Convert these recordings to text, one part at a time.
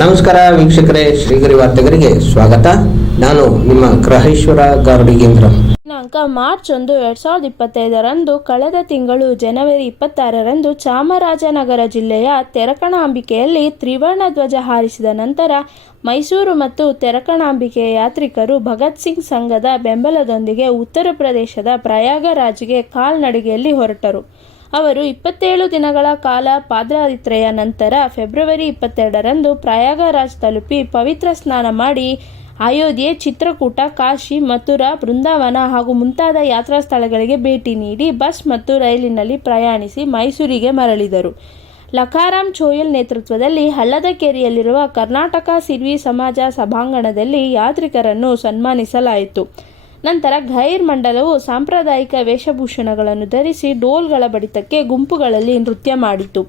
ನಮಸ್ಕಾರ ವೀಕ್ಷಕರೇ, ಶ್ರೀಗರಿ ವಾರ್ತೆಗರಿಗೆ ಸ್ವಾಗತ. ನಾನು ನಿಮ್ಮ ಗ್ರಹೇಶ್ವರ ಗಾರ್ಡಿಗೇಂದ್ರ ದಿನಾಂಕ ಮಾರ್ಚ್ ಒಂದು, ಎರಡು ಸಾವಿರದ ಇಪ್ಪತ್ತೈದರಂದು ಕಳೆದ ತಿಂಗಳು ಜನವರಿ ಇಪ್ಪತ್ತಾರರಂದು ಚಾಮರಾಜನಗರ ಜಿಲ್ಲೆಯ ತೆರಕಣಾಂಬಿಕೆಯಲ್ಲಿ ತ್ರಿವರ್ಣ ಧ್ವಜ ಹಾರಿಸಿದ ನಂತರ ಮೈಸೂರು ಮತ್ತು ತೆರಕಣಾಂಬಿಕೆ ಯಾತ್ರಿಕರು ಭಗತ್ ಸಿಂಗ್ ಸಂಘದ ಬೆಂಬಲದೊಂದಿಗೆ ಉತ್ತರ ಪ್ರದೇಶದ ಪ್ರಯಾಗರಾಜ್ಗೆ ಕಾಲ್ನಡಿಗೆಯಲ್ಲಿ ಹೊರಟರು. ಅವರು ಇಪ್ಪತ್ತೇಳು ದಿನಗಳ ಕಾಲ ಪಾದಯಾತ್ರೆಯ ನಂತರ ಫೆಬ್ರವರಿ ಇಪ್ಪತ್ತೆರಡರಂದು ಪ್ರಯಾಗರಾಜ್ ತಲುಪಿ ಪವಿತ್ರ ಸ್ನಾನ ಮಾಡಿ ಅಯೋಧ್ಯೆ ಚಿತ್ರಕೂಟ, ಕಾಶಿ, ಮಥುರಾ, ಬೃಂದಾವನ ಹಾಗೂ ಮುಂತಾದ ಯಾತ್ರಾ ಸ್ಥಳಗಳಿಗೆ ಭೇಟಿ ನೀಡಿ ಬಸ್ ಮತ್ತು ರೈಲಿನಲ್ಲಿ ಪ್ರಯಾಣಿಸಿ ಮೈಸೂರಿಗೆ ಮರಳಿದರು. ಲಖಾರಾಮ್ ಚೋಯಲ್ ನೇತೃತ್ವದಲ್ಲಿ ಹಳ್ಳದಕೆರೆಯಲ್ಲಿರುವ ಕರ್ನಾಟಕ ಸಿರ್ವಿ ಸಮಾಜ ಸಭಾಂಗಣದಲ್ಲಿ ಯಾತ್ರಿಕರನ್ನು ಸನ್ಮಾನಿಸಲಾಯಿತು. ನಂತರ ಘೈರ್ ಮಂಡಲವು ಸಾಂಪ್ರದಾಯಿಕ ವೇಷಭೂಷಣಗಳನ್ನು ಧರಿಸಿ ಡೋಲ್ಗಳ ಬಡಿತಕ್ಕೆ ಗುಂಪುಗಳಲ್ಲಿ ನೃತ್ಯ ಮಾಡಿತು.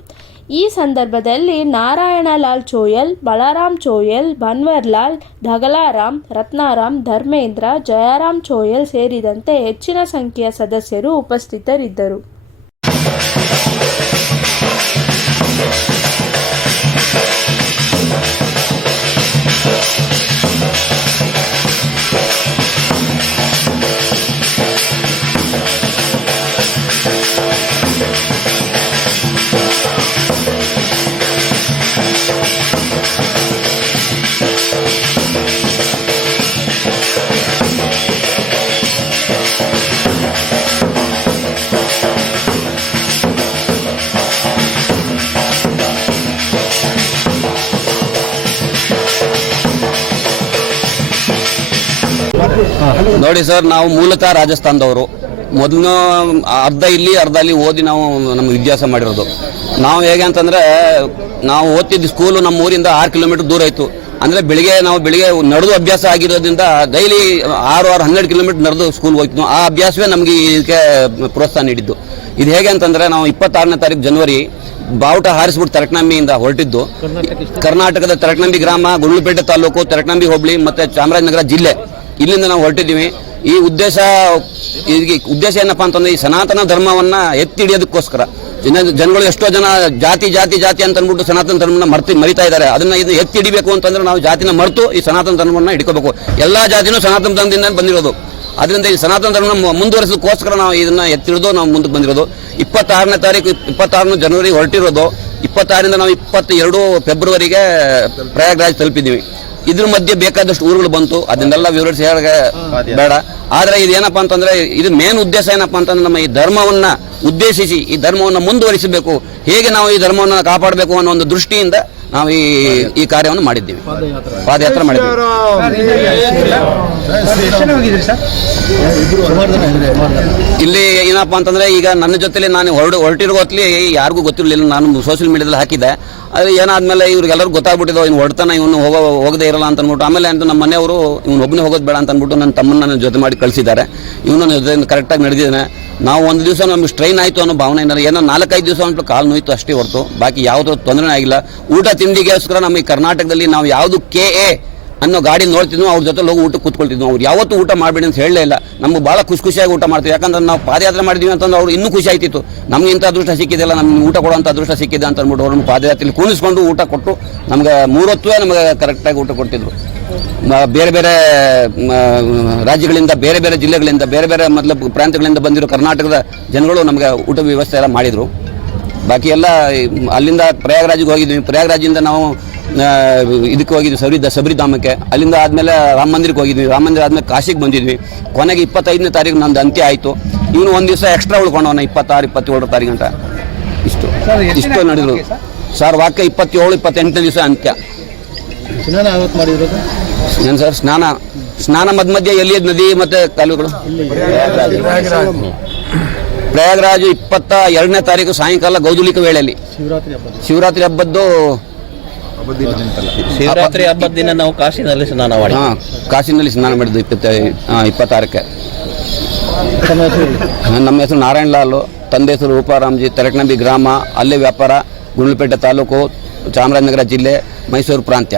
ಈ ಸಂದರ್ಭದಲ್ಲಿ ನಾರಾಯಣ ಲಾಲ್ ಚೋಯಲ್, ಬಲರಾಮ್ ಚೋಯಲ್ ಬನ್ವರ್ಲಾಲ್ ಧಗಲಾರಾಮ್, ರತ್ನಾರಾಮ್, ಧರ್ಮೇಂದ್ರ, ಜಯರಾಮ್ ಚೋಯಲ್ ಸೇರಿದಂತೆ ಹೆಚ್ಚಿನ ಸಂಖ್ಯೆಯ ಸದಸ್ಯರು ಉಪಸ್ಥಿತರಿದ್ದರು. ನೋಡಿ ಸರ್ ನಾವು ಮೂಲತಃ ರಾಜಸ್ಥಾನದವರು. ಮೊದಲು ಅರ್ಧ ಇಲ್ಲಿ ಅರ್ಧ ಅಲ್ಲಿ ಓದಿ ನಾವು ನಮ್ಗೆ ವಿದ್ಯಾಸ ಮಾಡಿರೋದು. ನಾವು ಹೇಗೆ ಅಂತಂದ್ರೆ ನಾವು ಓದ್ತಿದ್ದ ಸ್ಕೂಲು ನಮ್ಮ ಊರಿಂದ ಆರು ಕಿಲೋಮೀಟರ್ ದೂರ ಇತ್ತು. ಅಂದ್ರೆ ಬೆಳಿಗ್ಗೆ ನಾವು ಬೆಳಿಗ್ಗೆ ನಡೆದು ಅಭ್ಯಾಸ ಆಗಿರೋದ್ರಿಂದ ಡೈಲಿ ಆರು ಆರು ಹನ್ನೆರಡು ಕಿಲೋಮೀಟರ್ ನಡೆದು ಸ್ಕೂಲ್ ಹೋಗ್ತಿದ್ವು. ಆ ಅಭ್ಯಾಸವೇ ನಮಗೆ ಇದಕ್ಕೆ ಪ್ರೋತ್ಸಾಹ ನೀಡಿದ್ದು. ಇದು ಹೇಗೆ ಅಂತಂದ್ರೆ ನಾವು ಇಪ್ಪತ್ತಾರನೇ ತಾರೀಕು ಜನವರಿ ಬಾವುಟ ಹಾರಿಸ್ಬಿಟ್ಟು ತರಕನಂಬಿಯಿಂದ ಹೊರಟಿದ್ದು. ಕರ್ನಾಟಕದ ತರಕನಂಬಿ ಗ್ರಾಮ ಗುಂಡ್ಲುಪೇಟೆ ತಾಲೂಕು ತರಕನಂಬಿ ಹೋಬಳಿ ಮತ್ತೆ ಚಾಮರಾಜನಗರ ಜಿಲ್ಲೆ. ಇಲ್ಲಿಂದ ನಾವು ಹೊರಟಿದ್ದೀವಿ. ಈ ಉದ್ದೇಶ, ಇದಕ್ಕೆ ಉದ್ದೇಶ ಏನಪ್ಪಾ ಅಂತಂದ್ರೆ ಈ ಸನಾತನ ಧರ್ಮವನ್ನ ಎತ್ತಿ ಹಿಡಿಯೋದಕ್ಕೋಸ್ಕರ ಜನ, ಜನಗಳು ಎಷ್ಟೋ ಜನ ಜಾತಿ ಜಾತಿ ಜಾತಿ ಅಂತ ಅಂದ್ಬಿಟ್ಟು ಸನಾತನ ಧರ್ಮನ ಮರ್ತಿ, ಮರಿತಾ ಇದ್ದಾರೆ. ಅದನ್ನ ಇದು ಎತ್ತಿ ಹಿಡಿಬೇಕು ಅಂತಂದ್ರೆ ನಾವು ಜಾತಿನ ಮರೆತು ಈ ಸನಾತನ ಧರ್ಮವನ್ನ ಹಿಡ್ಕೋಬೇಕು ಎಲ್ಲಾ ಜಾತಿನೂ ಸನಾತನ ಧರ್ಮದಿಂದ ಬಂದಿರೋದು. ಅದರಿಂದ ಈ ಸನಾತನ ಧರ್ಮ ಮುಂದುವರಿಸೋದಕ್ಕೋಸ್ಕರ ನಾವು ಇದನ್ನ ಎತ್ತಿಡಿದು ನಾವು ಮುಂದಕ್ಕೆ ಬಂದಿರೋದು. ಇಪ್ಪತ್ತಾರನೇ ತಾರೀಕು ಇಪ್ಪತ್ತಾರನೇ ಜನವರಿ ಹೊರಟಿರೋದು. ಇಪ್ಪತ್ತಾರರಿಂದ ನಾವು ಇಪ್ಪತ್ತೆರಡು ಫೆಬ್ರವರಿಗೆ ಪ್ರಯಾಗ್ರಾಜ್ ತಲುಪಿದ್ದೀವಿ. ಇದ್ರ ಮಧ್ಯೆ ಬೇಕಾದಷ್ಟು ಊರುಗಳು ಬಂತು. ಅದನ್ನೆಲ್ಲ ವಿವರಿಸಿ ಹೇಳಕ್ಕೆ ಬೇಡ. ಆದ್ರೆ ಇದೇನಪ್ಪ ಅಂತಂದ್ರೆ ಇದು ಮೇನ್ ಉದ್ದೇಶ ಏನಪ್ಪಾ ಅಂತಂದ್ರೆ ನಮ್ಮ ಈ ಧರ್ಮವನ್ನ ಉದ್ದೇಶಿಸಿ, ಈ ಧರ್ಮವನ್ನ ಮುಂದುವರಿಸಬೇಕು. ಹೇಗೆ ನಾವು ಈ ಧರ್ಮವನ್ನ ಕಾಪಾಡಬೇಕು ಅನ್ನೋ ಒಂದು ದೃಷ್ಟಿಯಿಂದ ನಾವು ಈ ಈ ಕಾರ್ಯವನ್ನು ಮಾಡಿದ್ದೀವಿ. ಪಾದಯಾತ್ರೆ ಮಾಡಿದ್ದೀವಿ. ಇಲ್ಲಿ ಏನಪ್ಪಾ ಅಂತಂದ್ರೆ ಈಗ ನನ್ನ ಜೊತೆಲಿ ನಾನು ಹೊರಡು ಹೊರಟಿರೋ ಹೊತ್ತಲಿ ಯಾರಿಗೂ ಗೊತ್ತಿರಲಿಲ್ಲ. ನಾನು ಸೋಷಿಯಲ್ ಮೀಡಿಯಾದಲ್ಲಿ ಹಾಕಿದ್ದೆ. ಅದು ಏನಾದ್ಮೇಲೆ ಇವ್ರಿಗೆಲ್ಲರೂ ಗೊತ್ತಾಗ್ಬಿಟ್ಟಿದ್ದು ಇವ್ನು ಹೊಡ್ತಾನೆ, ಇವನು ಹೋಗೋ ಹೋಗದೇ ಇರಲ್ಲ ಅಂತ ಅಂದ್ಬಿಟ್ಟು ಆಮೇಲೆ ಅಂತ ನಮ್ಮ ಮನೆಯವರು, ಇವ್ನು ಒಬ್ಬನೇ ಹೋಗೋದು ಬೇಡ ಅಂತ ಅಂದ್ಬಿಟ್ಟು ನನ್ನ ತಮ್ಮನ ನನ್ನ ಜೊತೆ ಮಾಡಿ ಕಳಿಸಿದ್ದಾರೆ. ಇವನು ನನ್ನ ಜೊತೆ ಕರೆಕ್ಟಾಗಿ ನಡೆದಿದ್ದಾನೆ. ನಾವು ಒಂದು ದಿವಸ ನಮ್ಗೆ ಸ್ಟ್ರೈನ್ ಆಯಿತು ಅನ್ನೋ ಭಾವನೆ ಏನೋ ನಾಲ್ಕೈದು ದಿವಸ ಅಂದ್ಬಿಟ್ಟು ಕಾಲು ನೋಯ್ತು ಅಷ್ಟೇ ಹೊರತು. ಬಾಕಿ ಯಾವುದೋ ತೊಂದರೆ ಆಗಿಲ್ಲ. ಊಟ ತಿಂಡಿಗೋಸ್ಕರ ನಮ್ಮ ಕರ್ನಾಟಕದಲ್ಲಿ ನಾವು ಯಾವುದು ಕೆ ಎ ಅನ್ನೋ ಗಾಡಿ ನೋಡ್ತಿದ್ವು ಅವ್ರ ಜೊತೆ ಹೋಗಿ ಊಟ ಕೂತ್ಕೊಳ್ತಿದ್ವು ಅವ್ರು. ಯಾವತ್ತೂ ಊಟ ಮಾಡಬೇಡಿ ಅಂತ ಹೇಳಲೇ ಇಲ್ಲ. ನಮ್ಗೆ ಭಾಳ ಖುಷಿ ಖುಷಿಯಾಗಿ ಊಟ ಮಾಡ್ತೀವಿ. ಯಾಕಂದ್ರೆ ನಾವು ಪಾದಯಾತ್ರೆ ಮಾಡಿದ್ವಿ ಅಂತಂದ್ರೆ ಅವ್ರು ಇನ್ನೂ ಖುಷಿ ಆಯ್ತಿತ್ತು. ನಮ್ಗೆ ಇಂಥ ಅದೃಷ್ಟ ಸಿಕ್ಕಿದೆಲ್ಲ ನಮ್ಗೆ ಊಟ ಕೊಡುವಂಥ ಅದೃಷ್ಟ ಸಿಕ್ಕಿದೆ ಅಂತ ಅಂದ್ಬಿಟ್ಟು ಅವ್ರನ್ನ ಪಾದಯಾತ್ರೆಯಲ್ಲಿ ಕೂಣಿಸ್ಕೊಂಡು ಊಟ ಕೊಟ್ಟು ನಮ್ಗೆ ಮೂರೊತ್ತುವೇ ನಮಗೆ ಕರೆಕ್ಟಾಗಿ ಊಟ ಕೊಡ್ತಿದ್ರು ಬೇರೆ ಬೇರೆ ರಾಜ್ಯಗಳಿಂದ, ಬೇರೆ ಬೇರೆ ಜಿಲ್ಲೆಗಳಿಂದ, ಬೇರೆ ಬೇರೆ ಮತ್ತು ಪ್ರಾಂತ್ಯಗಳಿಂದ ಬಂದಿರೋ ಕರ್ನಾಟಕದ ಜನಗಳು ನಮಗೆ ಊಟ ವ್ಯವಸ್ಥೆ ಎಲ್ಲ ಮಾಡಿದರು. ಬಾಕಿ ಎಲ್ಲ ಅಲ್ಲಿಂದ ಪ್ರಯಾಗ್ರಾಜಿಗೆ ಹೋಗಿದ್ವಿ. ಪ್ರಯಾಗ್ರಾಜಿಂದ ನಾವು ಇದಕ್ಕೆ ಹೋಗಿದ್ವಿ ಸಬರಿ ಸಬರಿಧಾಮಕ್ಕೆ. ಅಲ್ಲಿಂದ ಆದಮೇಲೆ ರಾಮ ಮಂದಿರಕ್ಕೆ ಹೋಗಿದ್ವಿ. ರಾಮ ಮಂದಿರ ಆದಮೇಲೆ ಕಾಶಿಗೆ ಬಂದಿದ್ವಿ. ಕೊನೆಗೆ ಇಪ್ಪತ್ತೈದನೇ ತಾರೀಕು ನಂದು ಅಂತ್ಯ ಆಯಿತು. ಇವನು ಒಂದು ದಿವಸ ಎಕ್ಸ್ಟ್ರಾ ಉಳ್ಕೊಂಡವನ ಇಪ್ಪತ್ತಾರು ಇಪ್ಪತ್ತೇಳರ ತಾರೀಕು ಗಂಟ. ಇಷ್ಟು. ಇಷ್ಟು ನಡೆದ್ರು. ಸರ್ ವಾಕ್ಯ ಇಪ್ಪತ್ತೇಳು ಇಪ್ಪತ್ತೆಂಟನೇ ದಿವಸ ಅಂತ್ಯ. ಏನು ಸರ್ ಸ್ನಾನ? ಸ್ನಾನ ಮಧ್ಯ ಮಧ್ಯೆ ಎಲ್ಲಿ ನದಿ ಮತ್ತು ಕಾಲುಗಳು ಪ್ರಯಾಗರಾಜು ಇಪ್ಪತ್ತ ಎರಡನೇ ತಾರೀಕು ಸಾಯಂಕಾಲ ಗೌದುಲಿಕ ವೇಳೆಯಲ್ಲಿ. ಶಿವರಾತ್ರಿ ಹಬ್ಬದ ಶಿವರಾತ್ರಿ ಹಬ್ಬದ್ದು ಶಿವರಾತ್ರಿ ಹಬ್ಬದ ದಿನ ನಾವು ಕಾಶಿನಲ್ಲಿ ಸ್ನಾನ ಮಾಡಿ. ಹಾ ಕಾಶಿನಲ್ಲಿ ಸ್ನಾನ ಮಾಡಿದ್ದು ಇಪ್ಪತ್ತ ಇಪ್ಪತ್ತಾರಕ್ಕೆ. ನಮ್ಮ ಹೆಸರು ನಾರಾಯಣ ಲಾಲು ತಂದೆ ಹೆಸರು ರೂಪಾರಾಮ್ಜಿ ತೆರಕನಂಬಿ ಗ್ರಾಮ ಅಲ್ಲೇ ವ್ಯಾಪಾರ ಗುಂಡ್ಲುಪೇಟೆ ತಾಲೂಕು ಚಾಮರಾಜನಗರ ಜಿಲ್ಲೆ ಮೈಸೂರು ಪ್ರಾಂತ್ಯ.